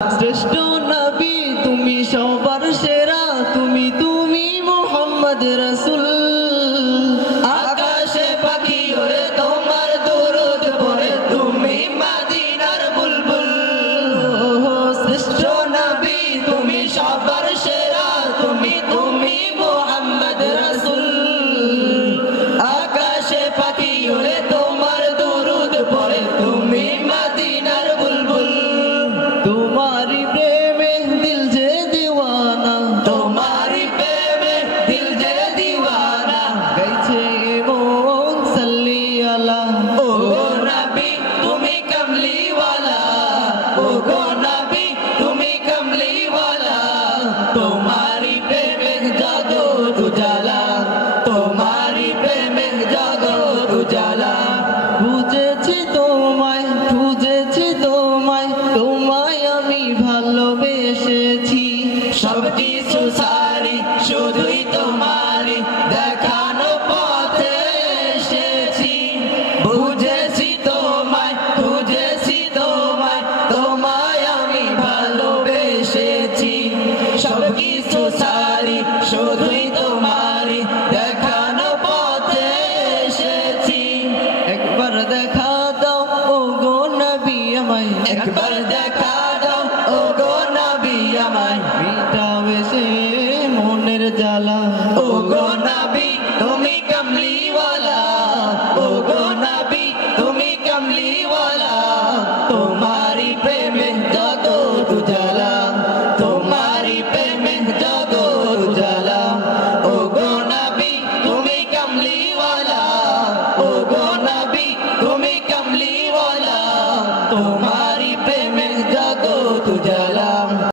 শ্রেষ্ঠ নবী তুমি সবার সেরা, তুমি তুমি মুহাম্মদ রাসূল। আকাশে পাখি ওরে তোমার দরুদ পড়ে, তুমি মদিনার বুলবুল। শ্রেষ্ঠ নবী তুমি সবার সেরা, তুমি তুমি মুহাম্মদ রাসূল। আকাশে পাখি ওরে তোমার দরুদ পড়ে, তুমি মদিনার বুলবুল। तुम्हारी प्रेमे दिल जे दीवाना, तुम्हारी प्रेमे दिल जे दीवाना। गाइছে মন সাল্লি আলা, ও নবী তুমি কমলি ওয়ালা, ও গো নবী তুমি কমলি ওয়ালা। तुम्हारी प्रेमे জগৎ উজালা, तुम्हारी प्रेमे জগৎ উজালা। বুঝেছি তোমায়, বুঝেছি তোমায়, তোমায় আমি ভালোবেসেছি। সব কিছু সারি শুধুই তোমারই দেখানো পথে এসেছি। বুঝেছি তোমায়, বুঝেছি তোমায়, তোমায় আমি ভালোবেসেছি। সব কিছু